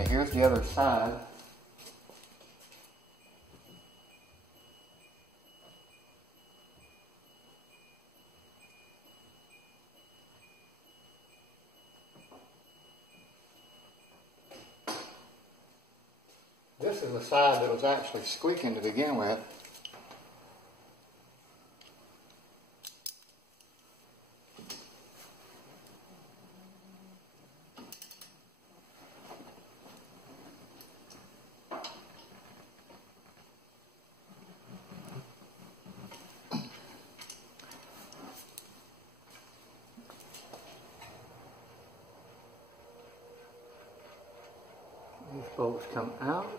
Okay, here's the other side. This is the side that was actually squeaking to begin with. These bolts come out.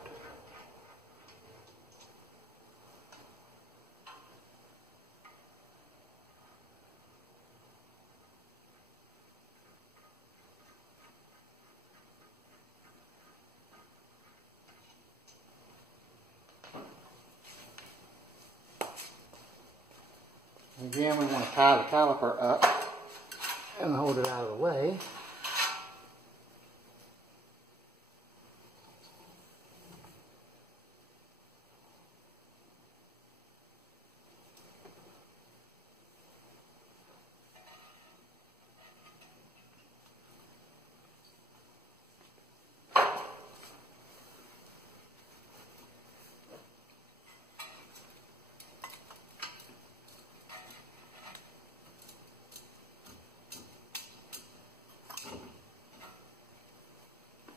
Again, we want to tie the caliper up and hold it out of the way.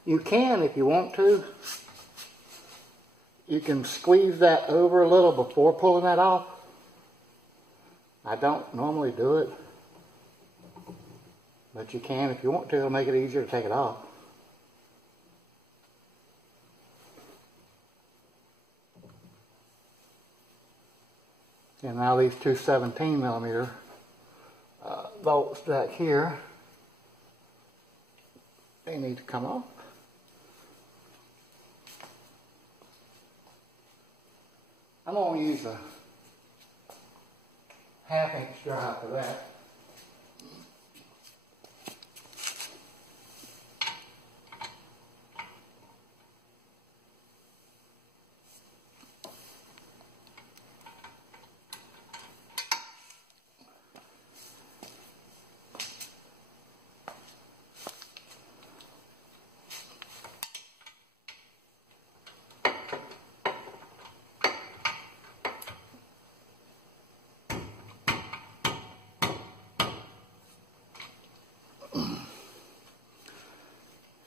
You can, if you want to, you can squeeze that over a little before pulling that off. I don't normally do it, but you can if you want to. It'll make it easier to take it off. And now these two 17mm bolts back here, they need to come off. I'm going to use a 1/2 inch drive for that.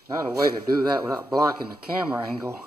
Not a way to do that without blocking the camera angle.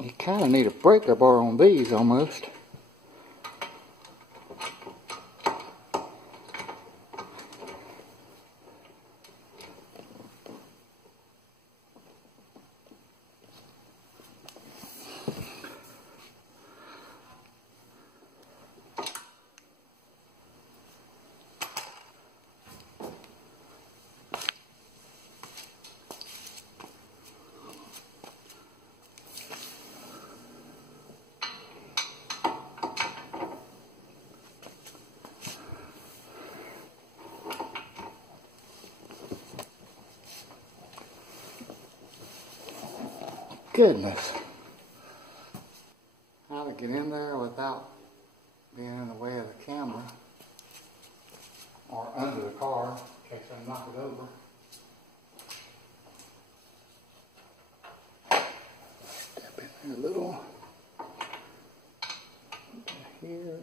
You kind of need a breaker bar on these almost. Goodness. How to get in there without being in the way of the camera or under the car in case I knock it over. Step in there a little. Here.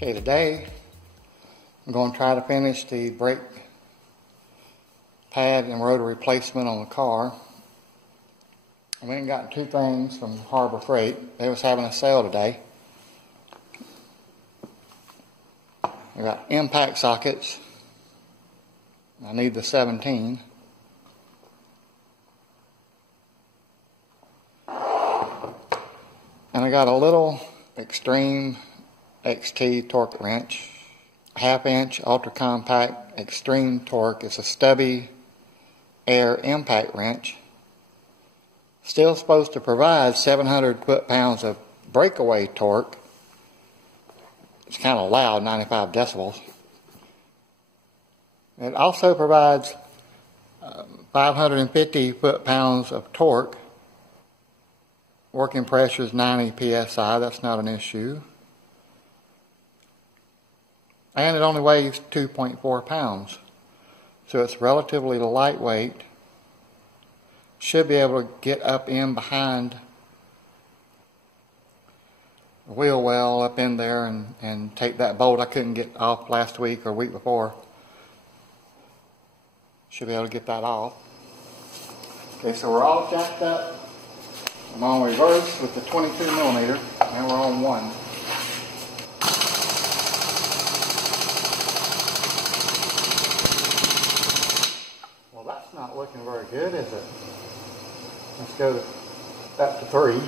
Okay, today I'm going to try to finish the brake pad and rotor replacement on the car. I went and got two things from Harbor Freight. They was having a sale today. I got impact sockets. I need the 17. And I got a little Extreme XT torque wrench, 1/2 inch ultra compact extreme torque. It's a stubby air impact wrench. Still supposed to provide 700 foot-pounds of breakaway torque. It's kind of loud, 95 decibels. It also provides 550 foot-pounds of torque. Working pressure is 90 psi. That's not an issue. And it only weighs 2.4 pounds. So it's relatively lightweight. Should be able to get up in behind the wheel well up in there and take that bolt I couldn't get off last week or week before. Should be able to get that off. Okay, so we're all jacked up. I'm on reverse with the 22 millimeter, and we're on 1. Well, that's not looking very good, is it? Let's go up to 3, and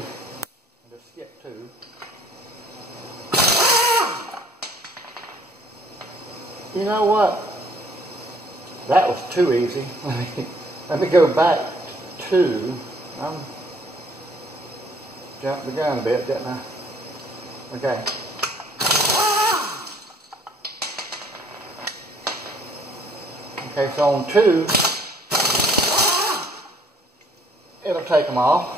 just skip 2. You know what? That was too easy. Let me go back to 2. I'm jumped the gun a bit, didn't I? Okay. Okay, so on 2, it'll take them off.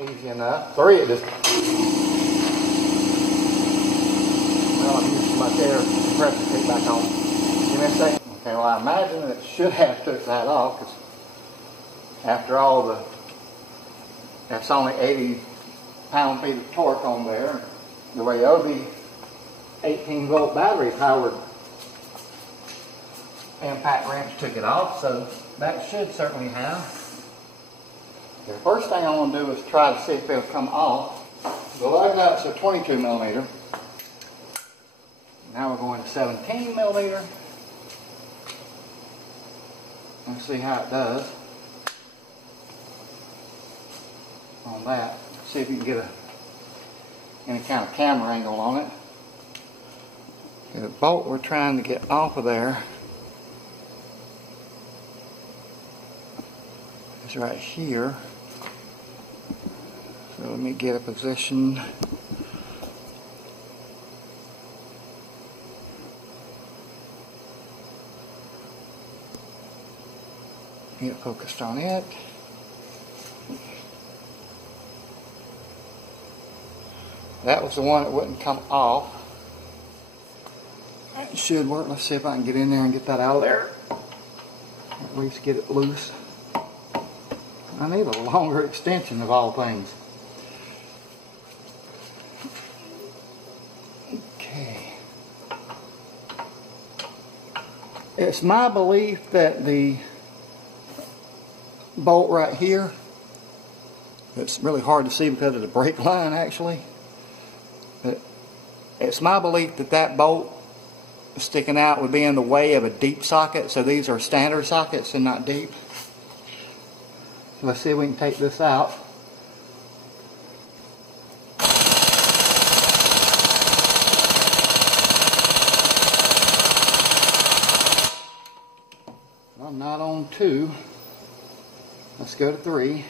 Easy enough. 3, it just... Well, I've used too much air. Compressor kick back on. Give me a second. Okay, well, I imagine that it should have took that off, because after all, that's only 80 pound-feet of torque on there. The Ryobi 18-volt battery-powered impact wrench took it off, so that should certainly have. The first thing I want to do is try to see if it'll come off. The lug nuts are 22 millimeter. Now we're going to 17 millimeter. Let's see how it does on that. See if you can get any kind of camera angle on it. Okay, the bolt we're trying to get off of there is right here. So let me get a position. Get focused on it. That was the one that wouldn't come off. It should work. Let's see if I can get in there and get that out of there. At least get it loose. I need a longer extension of all things. Okay. It's my belief that the bolt right here, it's really hard to see because of the brake line actually, but it's my belief that that bolt sticking out would be in the way of a deep socket, so these are standard sockets and not deep. Let's see if we can take this out. Well, not on 2. Let's go to 3.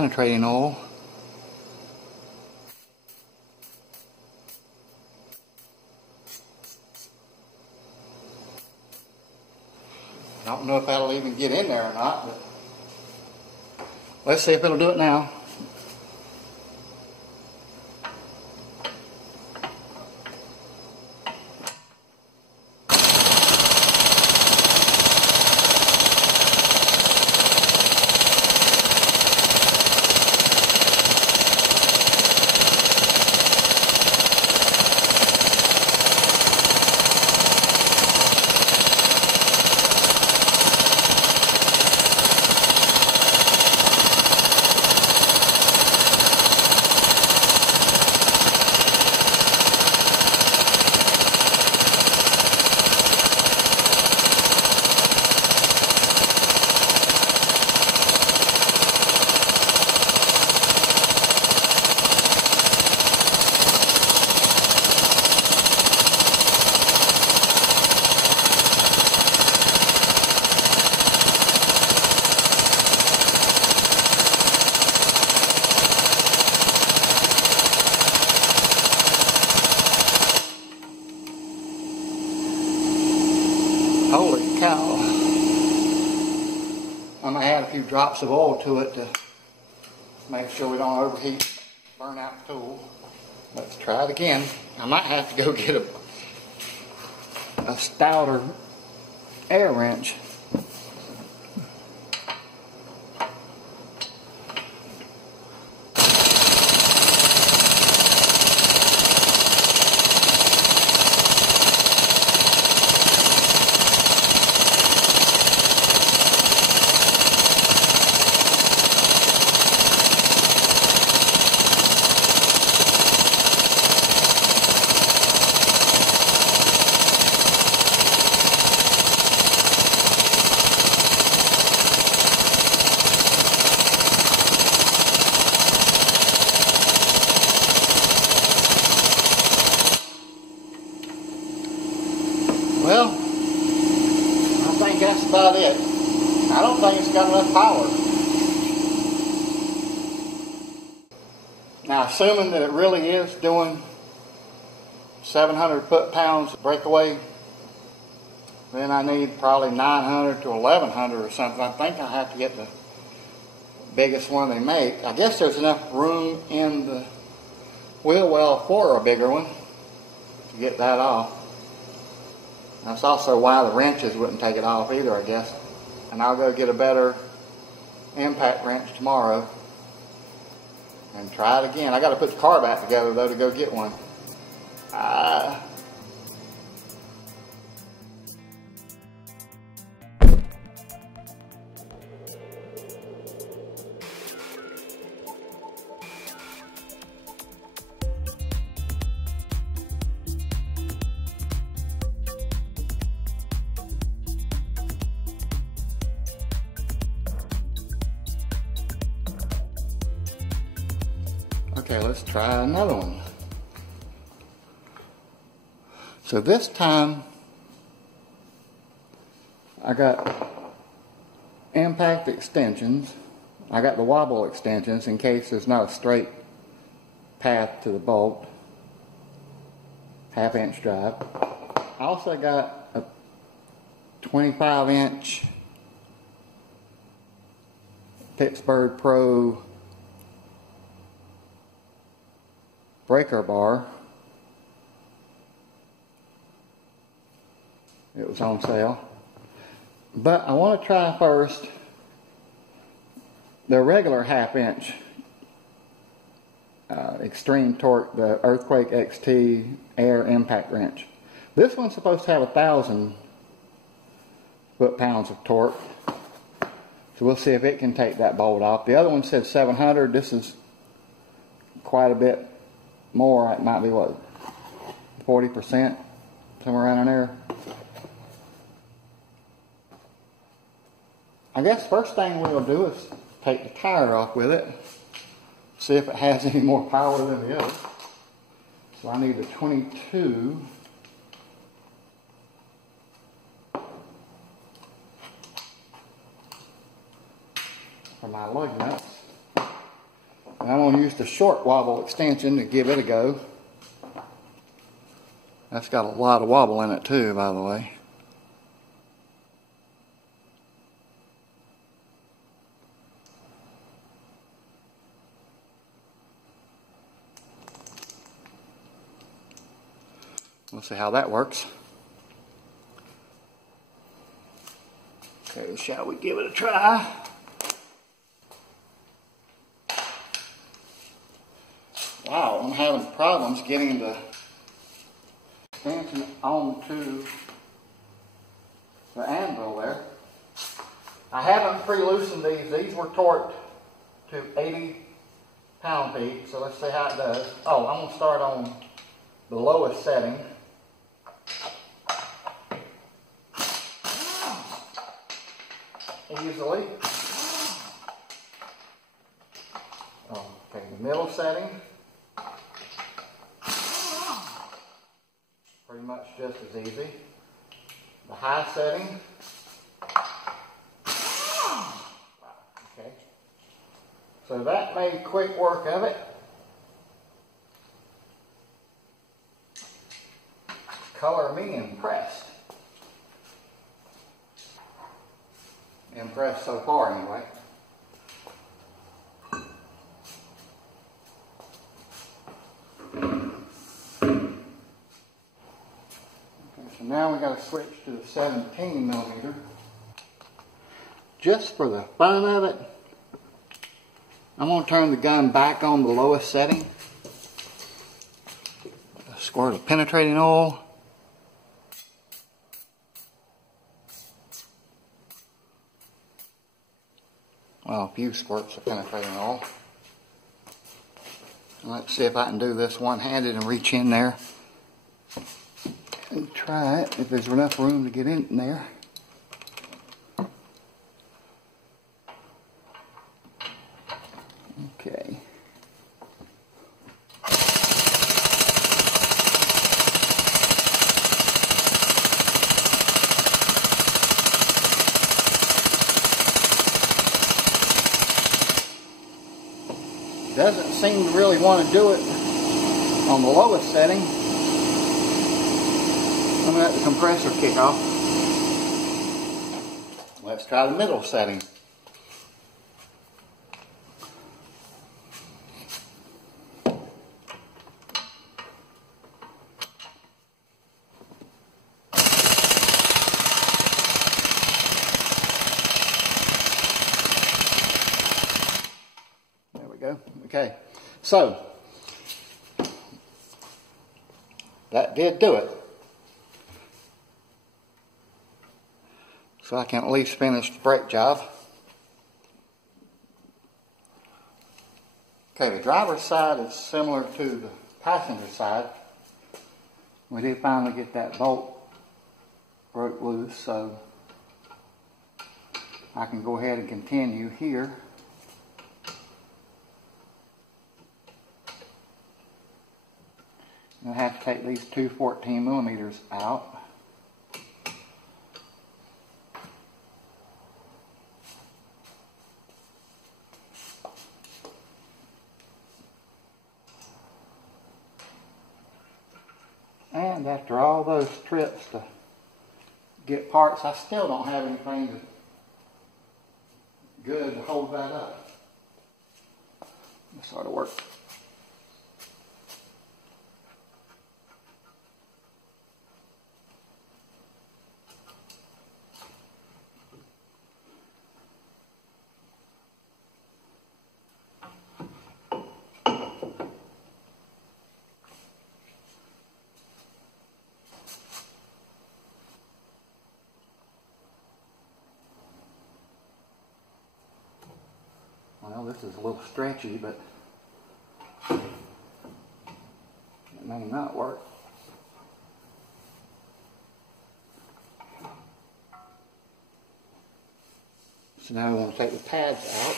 penetrating oil. I don't know if that'll even get in there or not, but let's see if it'll do it now. Holy cow. I'm going to add a few drops of oil to it to make sure we don't overheat, burn out the tool. Let's try it again. I might have to go get a stouter air wrench. Well, I think that's about it. I don't think it's got enough power. Now, assuming that it really is doing 700 foot-pounds breakaway, then I need probably 900 to 1100 or something. I think I have to get the biggest one they make. I guess there's enough room in the wheel well for a bigger one to get that off. That's also why the wrenches wouldn't take it off either, I guess. And I'll go get a better impact wrench tomorrow and try it again. I got to put the car back together though to go get one. Okay, let's try another one. So this time I got impact extensions. I got the wobble extensions in case there's not a straight path to the bolt. 1/2-inch drive. I also got a 25-inch Pittsburgh Pro breaker bar. It was on sale. But I want to try first the regular 1/2-inch extreme torque, the Earthquake XT air impact wrench. This one's supposed to have 1,000 foot-pounds of torque. So we'll see if it can take that bolt off. The other one said 700. This is quite a bit more. It might be what, 40%, somewhere around in there. I guess first thing we'll do is take the tire off with it, see if it has any more power than the other. So I need a 22. For my lug nuts. I'm going to use the short wobble extension to give it a go. That's got a lot of wobble in it too, by the way. We'll see how that works. Okay, shall we give it a try? Wow, I'm having problems getting the extension onto the anvil there. I haven't pre-loosened these. These were torqued to 80 pound-feet, so let's see how it does. Oh, I'm going to start on the lowest setting. Easily. Okay, the middle setting. Pretty much just as easy. The high setting. Okay. So that made quick work of it. Color me impressed. Impressed so far anyway. Okay, so now we got to switch to the 17 millimeter. Just for the fun of it, I'm going to turn the gun back on the lowest setting. A squirt of penetrating oil. Well, a few squirts of penetrating oil. Let's see if I can do this one-handed and reach in there and try it, if there's enough room to get in there. Okay. Doesn't seem to really want to do it on the lowest setting. I'm going to let the compressor kick off. Let's try the middle setting. Okay, so that did do it. So I can at least finish the brake job. Okay, the driver's side is similar to the passenger side. We did finally get that bolt broke loose, so I can go ahead and continue here. I have to take these two 14 millimeters out. And after all those trips to get parts, I still don't have anything good to hold that up. This ought to work. Well, this is a little stretchy, but it may not work. So now we want to take the pads out.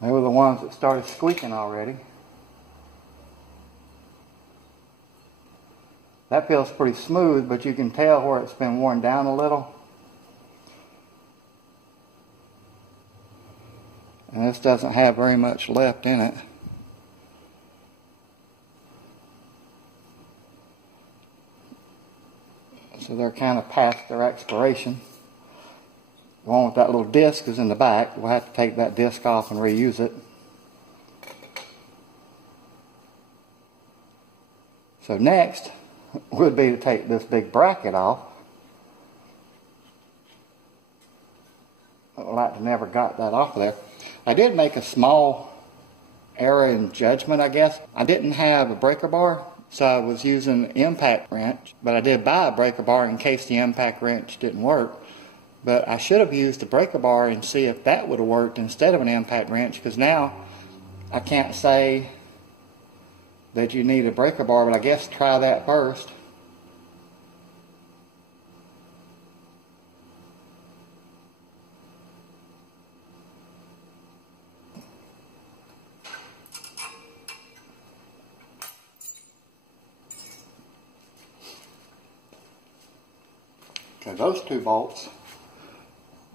They were the ones that started squeaking already. That feels pretty smooth, but you can tell where it's been worn down a little. And this doesn't have very much left in it. So they're kind of past their expiration. The one with that little disc is in the back. We'll have to take that disc off and reuse it. So next would be to take this big bracket off. I'd like to never got that off of there. I did make a small error in judgment, I guess. I didn't have a breaker bar, so I was using an impact wrench, but I did buy a breaker bar in case the impact wrench didn't work. But I should have used the breaker bar and see if that would have worked instead of an impact wrench, because now I can't say that you need a breaker bar, but I guess try that first. Okay, those two bolts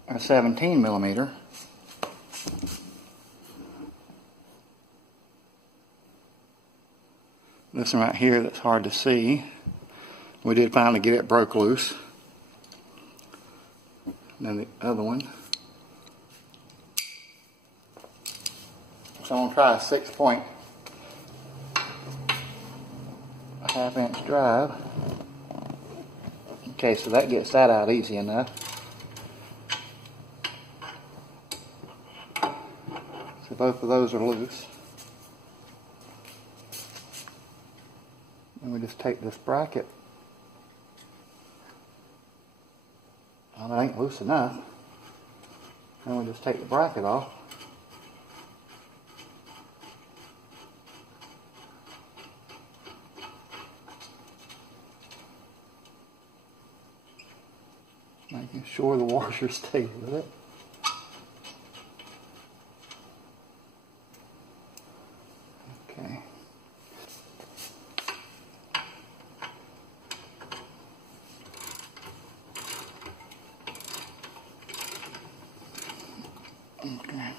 are 17 millimeter. This one right here that's hard to see, we did finally get it broke loose. And then the other one. So I'm going to try a 6-point, a 1/2-inch drive. Okay, so that gets that out easy enough. So both of those are loose. And we just take this bracket. Well, that ain't loose enough. And we just take the bracket off. Making sure the washer stays with it. Okay. Okay.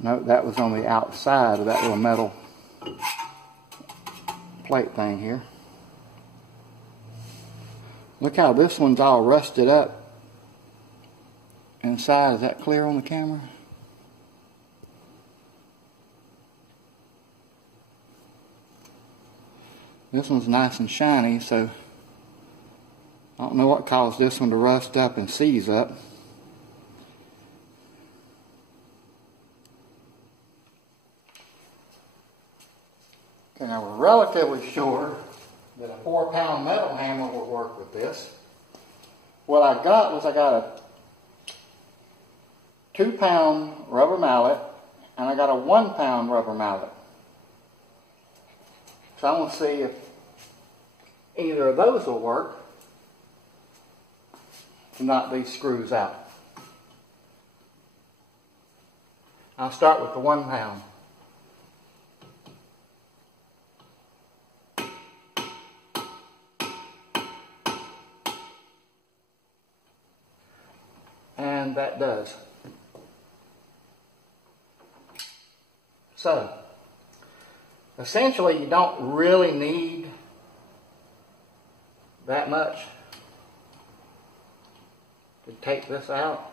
Note that was on the outside of that little metal plate thing here. Look how this one's all rusted up inside. Is that clear on the camera? This one's nice and shiny, so I don't know what caused this one to rust up and seize up. Okay, now we're relatively sure that a 4-pound metal hammer will work with this. What I got was I got a 2-pound rubber mallet and I got a 1-pound rubber mallet. So I'm going to see if either of those will work to knock these screws out. I'll start with the 1-pound. And that does. So, essentially you don't really need that much to take this out.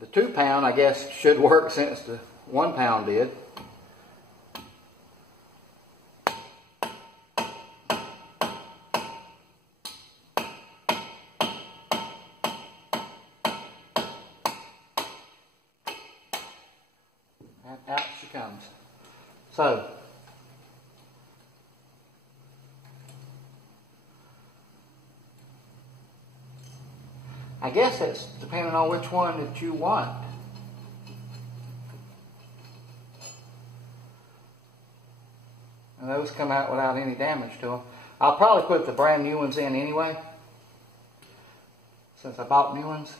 The 2-pound, I guess, should work since the 1-pound did. And out she comes. So, I guess it's depending on which one that you want. And those come out without any damage to them. I'll probably put the brand new ones in anyway, since I bought new ones.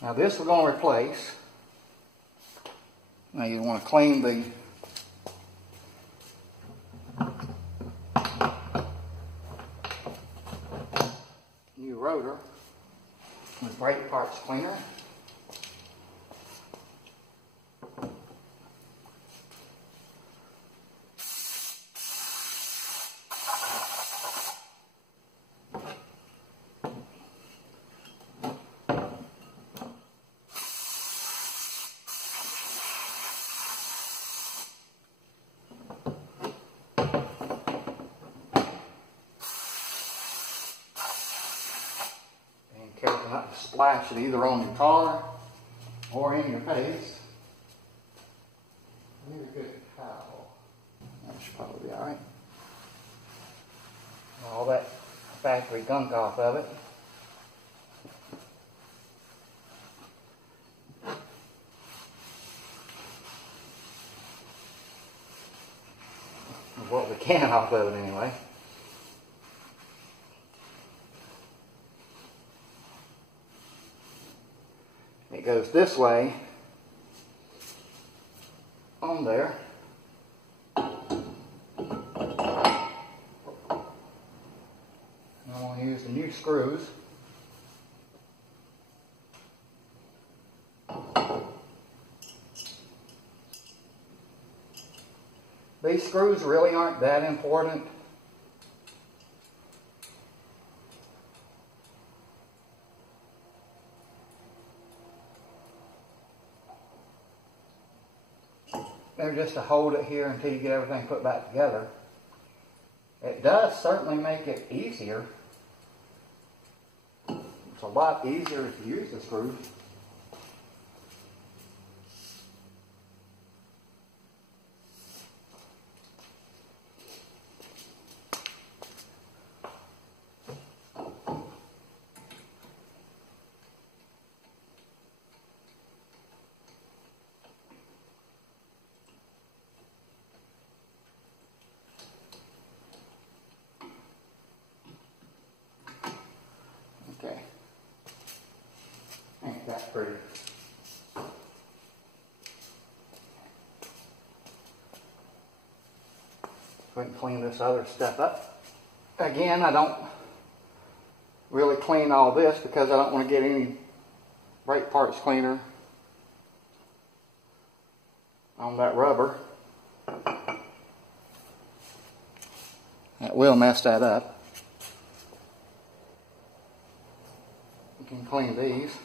Now this we're going to replace. Now you want to clean the new rotor with brake parts cleaner. Careful not to splash it either on your car or in your face. I need a good towel. That should probably be alright. All that factory gunk off of it. What we can off of it anyway. It goes this way on there. I'm going to use the new screws. These screws really aren't that important. They're just to hold it here until you get everything put back together. It does certainly make it easier. It's a lot easier if you use the screws. Okay. Ain't that pretty? Go ahead and clean this other stuff up. Again, I don't really clean all this because I don't want to get any brake parts cleaner on that rubber. That will mess that up. You can clean these.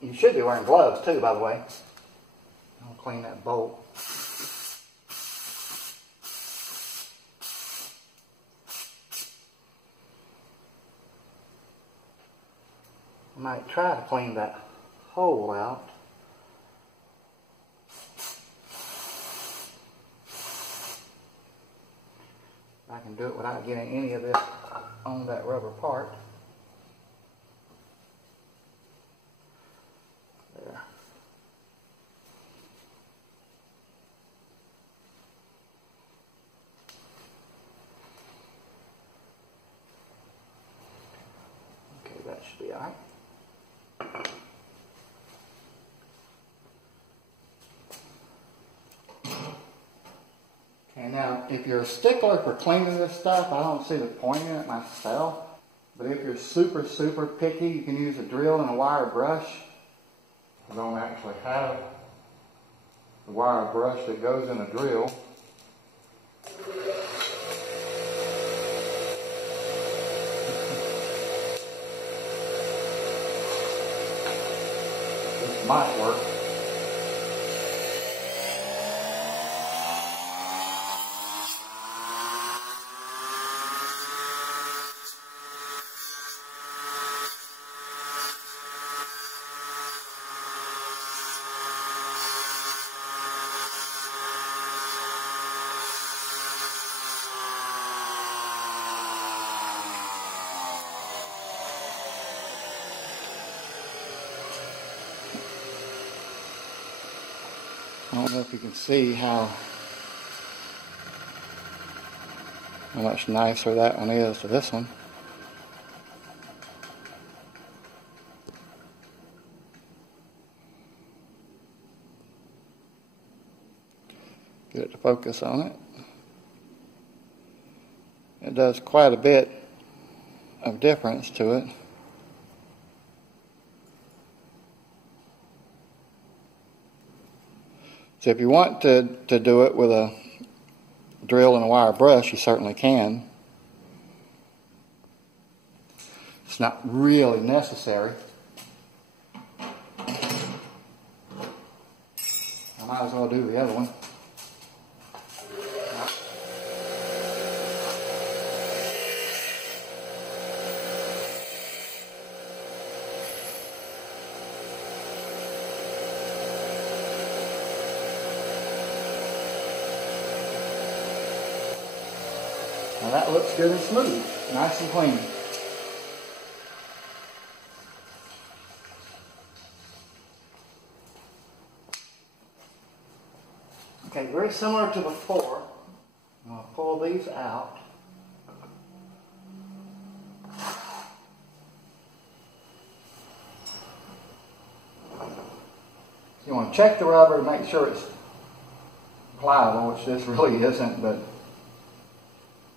You should be wearing gloves too, by the way. I'll clean that bolt. I might try to clean that hole out. I can do it without getting any of this on that rubber part. There. Okay, that should be all right. Okay, now if you're a stickler for cleaning this stuff, I don't see the point in it myself. But if you're super, super picky, you can use a drill and a wire brush. I don't actually have the wire brush that goes in a drill. This might work. I don't know if you can see how much nicer that one is to this one. Get it to focus on it. It does quite a bit of difference to it. So if you want to do it with a drill and a wire brush, you certainly can. It's not really necessary. I might as well do the other one. Now that looks good and smooth, nice and clean. Okay, very similar to before. I'll pull these out. You want to check the rubber to make sure it's pliable, which this really isn't, but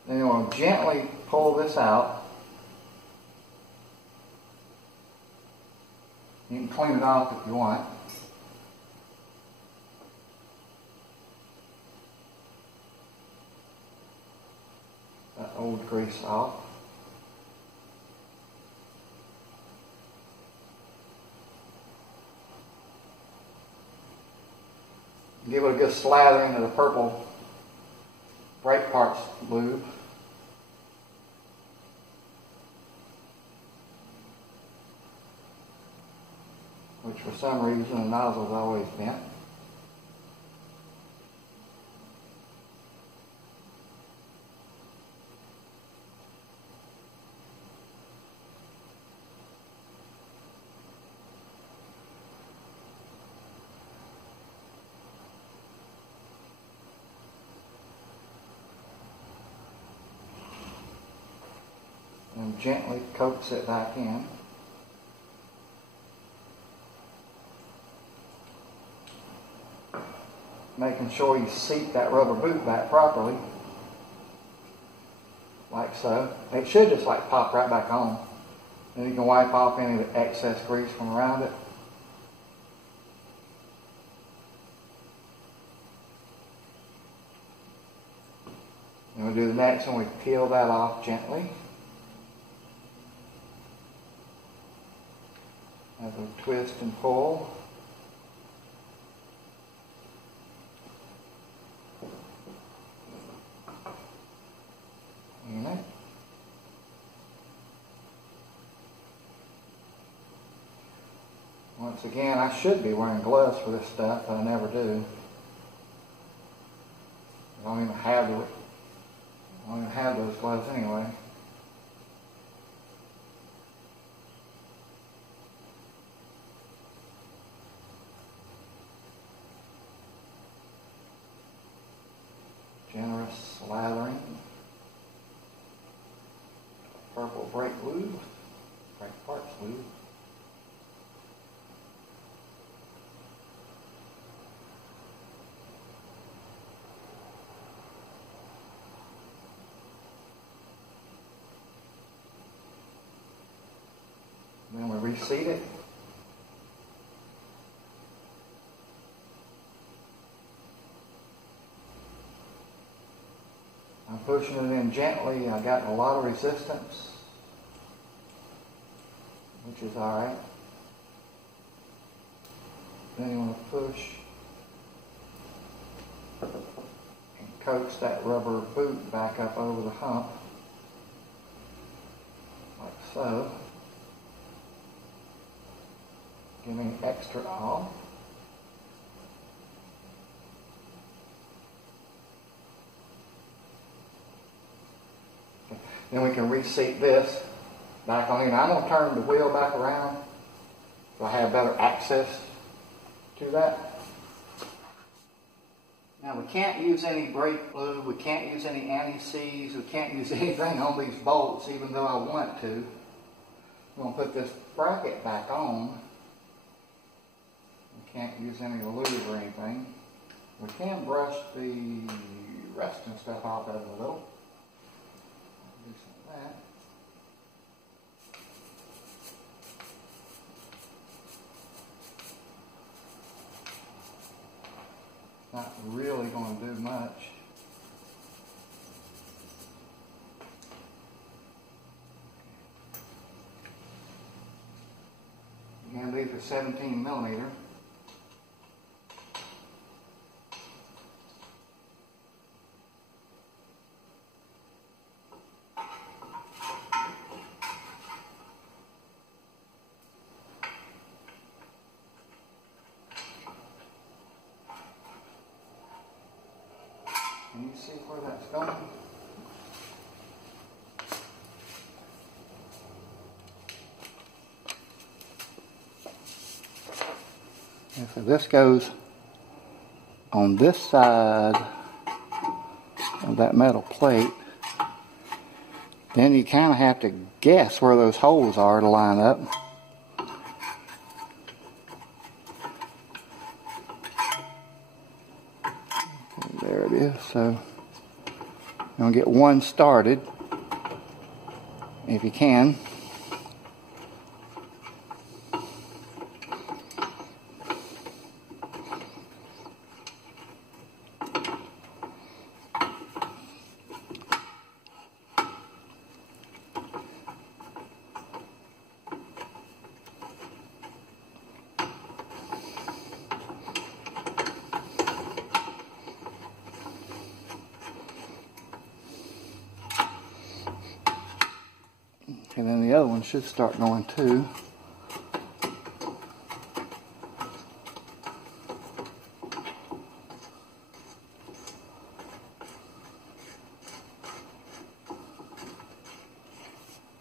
then you want to gently pull this out. You can clean it off if you want. That old grease off. Give it a good slathering of the purple brake parts lube. Which for some reason the nozzle's always bent. And gently coax it back in. Making sure you seat that rubber boot back properly, like so. It should just like pop right back on. Then you can wipe off any of the excess grease from around it. And we'll do the next one. We peel that off gently. Have a twist and pull. Once again, I should be wearing gloves for this stuff, but I never do. I don't even have those gloves anyway. Generous slathering. Purple brake lube, brake parts lube. Then we reseat it. I'm pushing it in gently. I got a lot of resistance, which is alright. Then you want to push and coax that rubber boot back up over the hump, like so. Give me extra off. Okay. Then we can reseat this back on here. Now I'm going to turn the wheel back around so I have better access to that. Now we can't use any brake fluid, we can't use any anti-seize, we can't use anything on these bolts even though I want to. We're going to put this bracket back on. We can't use any lube or anything. We can brush the rust and stuff off of it a little. Do some of that. Not really going to do much. Again, these are 17 millimeter. Can you see where that's going? And so this goes on this side of that metal plate. Then you kind of have to guess where those holes are to line up. There it is. So you're going to get one started if you can. And then the other one should start going too.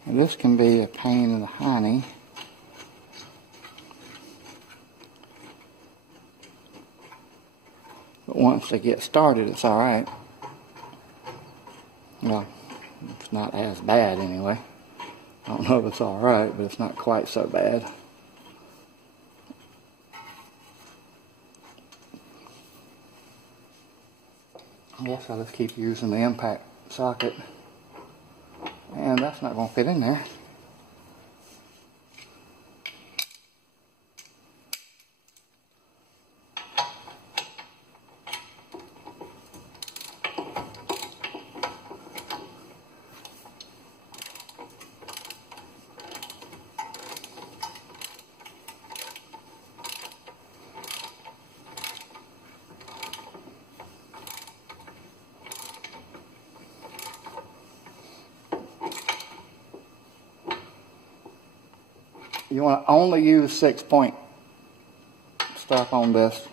And this can be a pain in the hiney. But once they get started, it's alright. Well, it's not as bad anyway. I don't know if it's alright, but it's not quite so bad. I guess I'll just keep using the impact socket. And that's not going to fit in there. You want to only use 6-point stuff on this.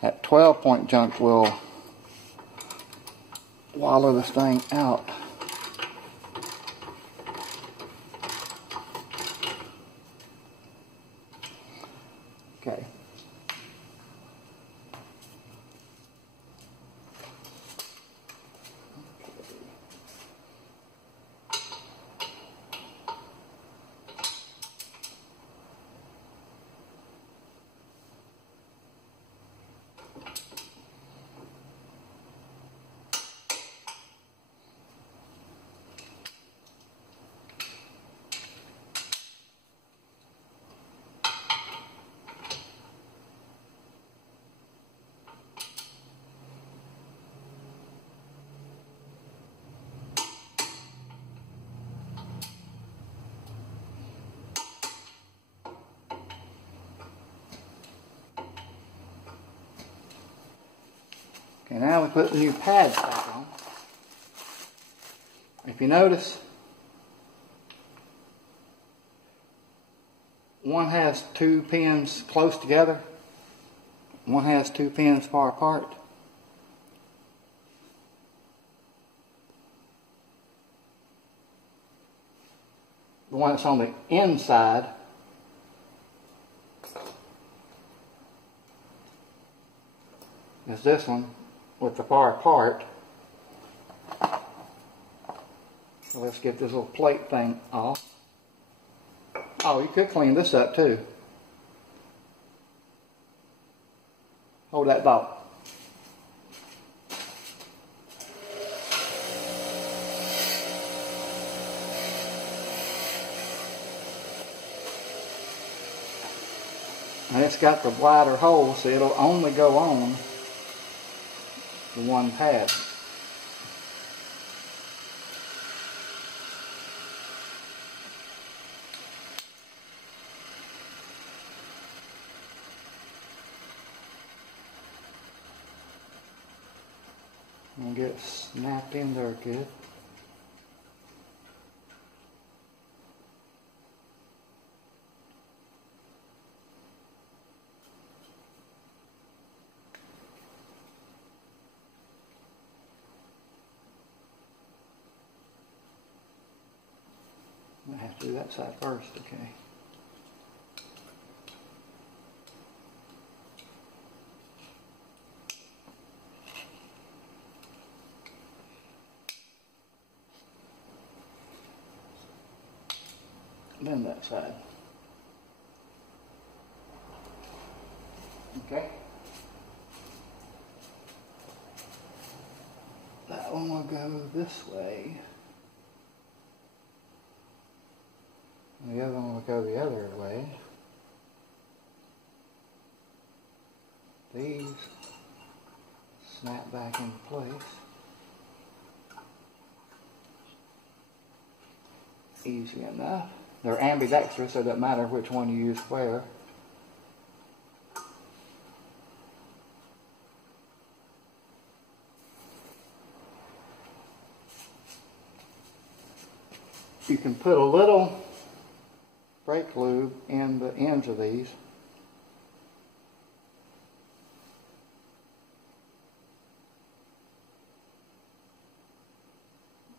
That 12-point junk will wallow this thing out. Okay. Okay, now we put the new pads back on. If you notice, one has 2 pins close together, one has 2 pins far apart. The one that's on the inside is this one, with the far part. So let's get this little plate thing off. Oh, you could clean this up too. Hold that thought. And it's got the wider hole, so it'll only go on the one pad. And get it snapped in there good. I have to do that side first, okay. Then that side. Okay. That one will go this way. And the other one will go the other way. These snap back into place. Easy enough. They're ambidextrous, so it doesn't matter which one you use where. You can put a little brake lube in the ends of these.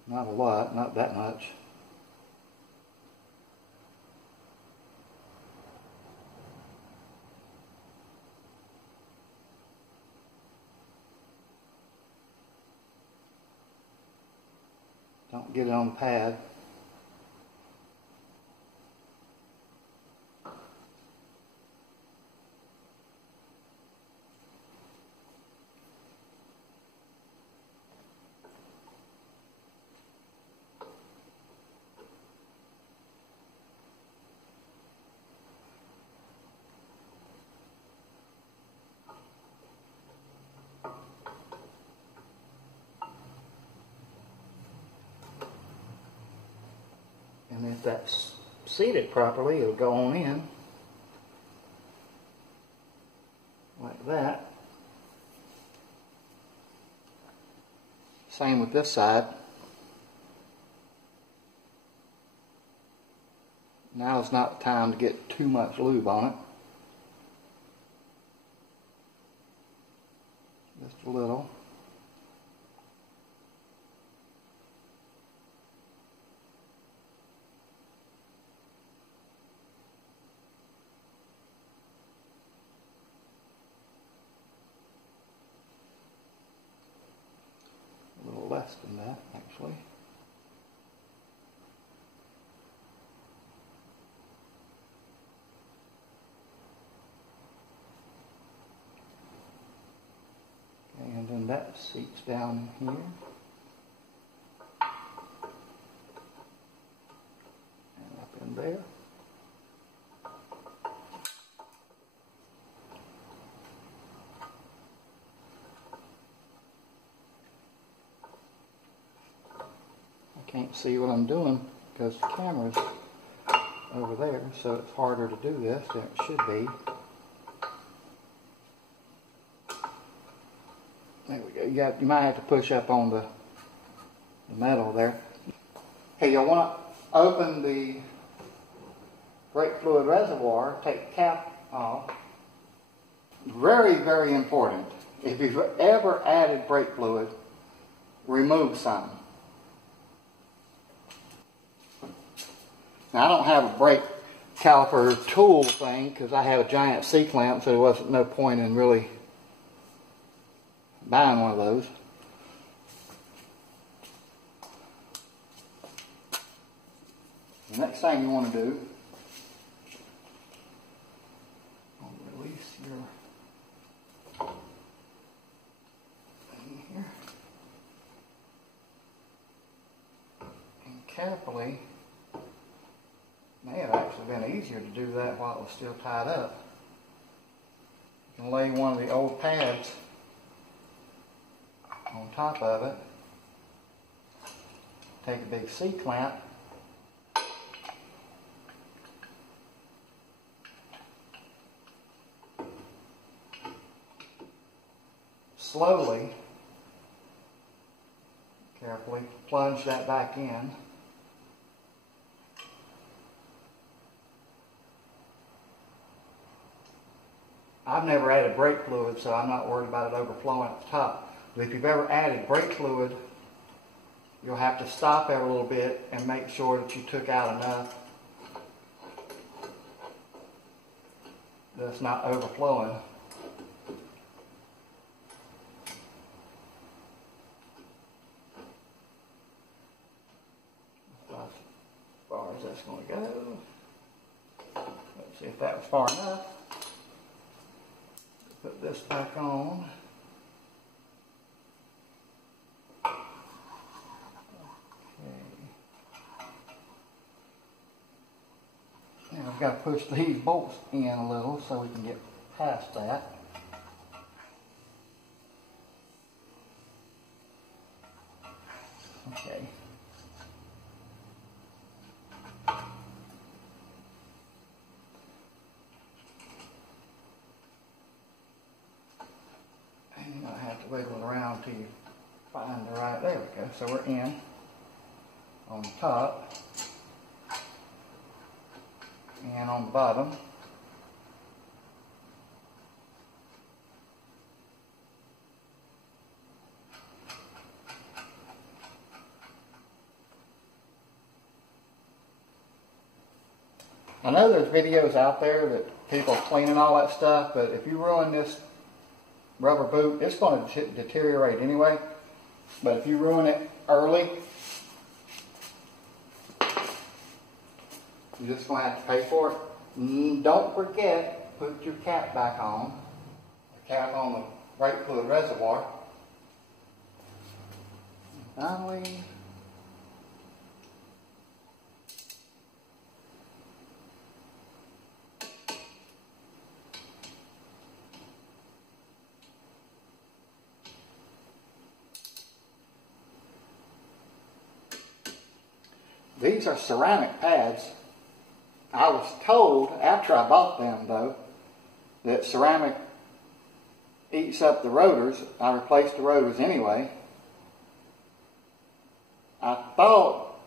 Not a lot, not that much. Don't get it on the pad. And if that's seated properly, it'll go on in like that. Same with this side. Now is not the time to get too much lube on it. Just a little. Less than that, actually. Okay, and then that seats down here. And up in there. Can't see what I'm doing because the camera's over there, so it's harder to do this than it should be. There we go. You might have to push up on the metal there. Hey, you'll want to open the brake fluid reservoir, take the cap off. Very, very important. If you've ever added brake fluid, remove some. Now, I don't have a brake caliper tool thing because I have a giant C-clamp, so there wasn't no point in really buying one of those. The next thing you want to do, release your thing here, and carefully, may have actually been easier to do that while it was still tied up. You can lay one of the old pads on top of it, take a big C-clamp, slowly, carefully plunge that back in. I've never added brake fluid, so I'm not worried about it overflowing at the top. But if you've ever added brake fluid, you'll have to stop every little bit and make sure that you took out enough that it's not overflowing. As far as that's going to go. Let's see if that was far enough. Put this back on. Okay. Now I've got to push these bolts in a little so we can get past that. Okay. Wiggle it around till you find the right, there we go. So we're in on the top and on the bottom. I know there's videos out there that people are cleaning all that stuff, but if you ruin this rubber boot, it's going to deteriorate anyway, but if you ruin it early, you're just going to have to pay for it. Don't forget, put your cap back on, the cap on the brake fluid reservoir. And finally, these are ceramic pads. I was told, after I bought them though, that ceramic eats up the rotors. I replaced the rotors anyway. I thought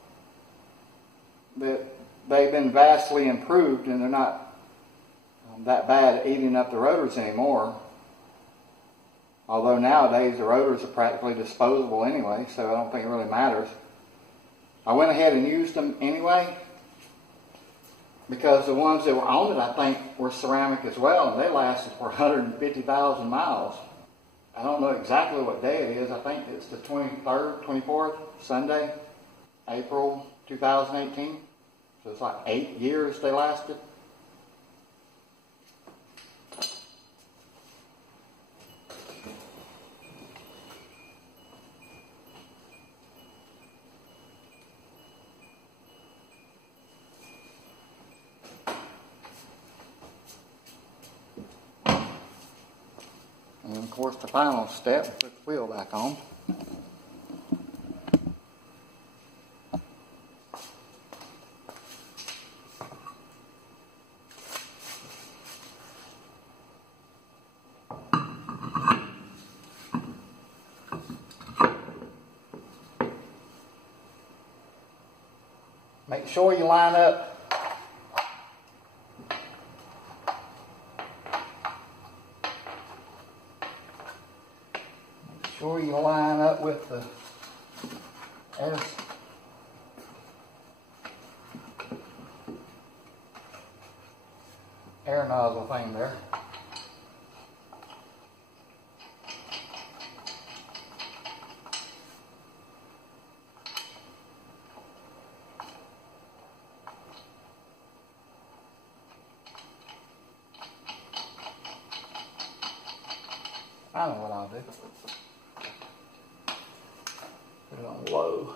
that they've been vastly improved and they're not that bad at eating up the rotors anymore. Although nowadays the rotors are practically disposable anyway, so I don't think it really matters. I went ahead and used them anyway because the ones that were on it, I think, were ceramic as well, and they lasted for 150,000 miles. I don't know exactly what day it is. I think it's the 23rd, 24th, Sunday, April 2018. So it's like 8 years they lasted. And of course the final step, put the wheel back on. Make sure you line up with the air nozzle thing there. I know what I'll do. Put it on low.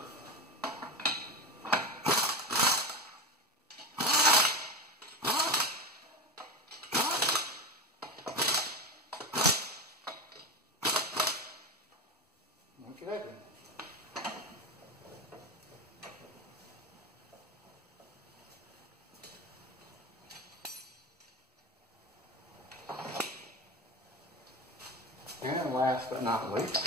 What you reckon? And last but not least,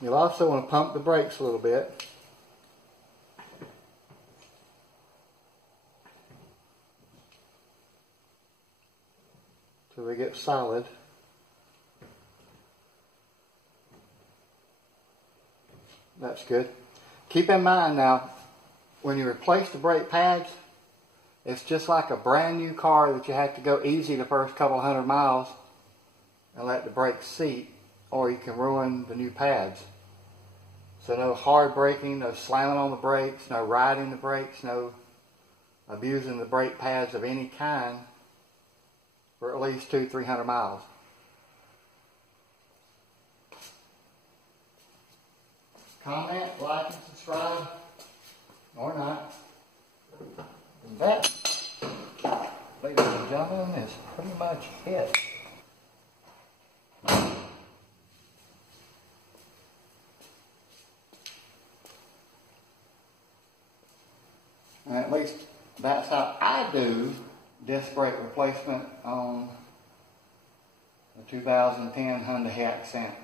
you'll also want to pump the brakes a little bit. Till they get solid. That's good. Keep in mind now, when you replace the brake pads, it's just like a brand new car that you have to go easy the first couple hundred miles and let the brakes seat, or you can ruin the new pads. So no hard braking, no slamming on the brakes, no riding the brakes, no abusing the brake pads of any kind for at least 200-300 miles. Comment, like, and subscribe, or not. And that, ladies and gentlemen, is pretty much it. And at least that's how I do disc brake replacement on the 2010 Hyundai Accent.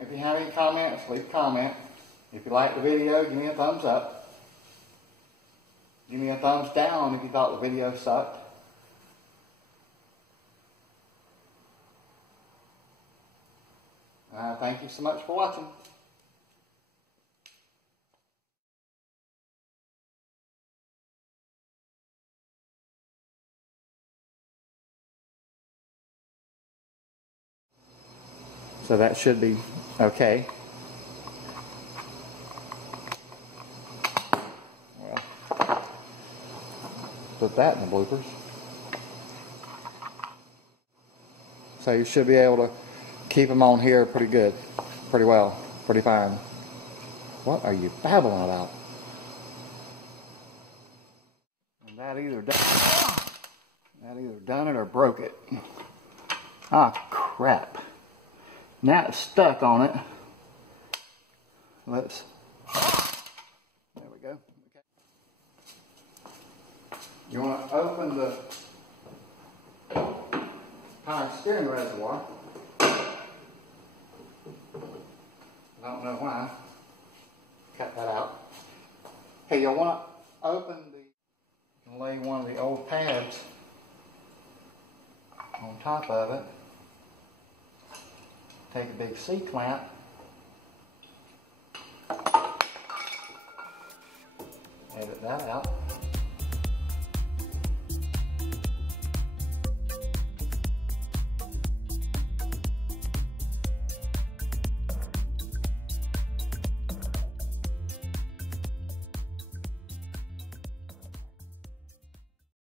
If you have any comments, leave a comment. If you like the video, give me a thumbs up. Give me a thumbs down if you thought the video sucked. Thank you so much for watching. So that should be okay. Well, put that in the bloopers. So you should be able to keep them on here pretty good, pretty well, pretty fine. What are you babbling about? And that either done it or broke it. Ah, crap. Now it's stuck on it. There we go. Okay. You want to open the power steering reservoir. I don't know why. Cut that out. Hey, you'll want to open and lay one of the old pads on top of it. Take a big C-clamp, edit that out.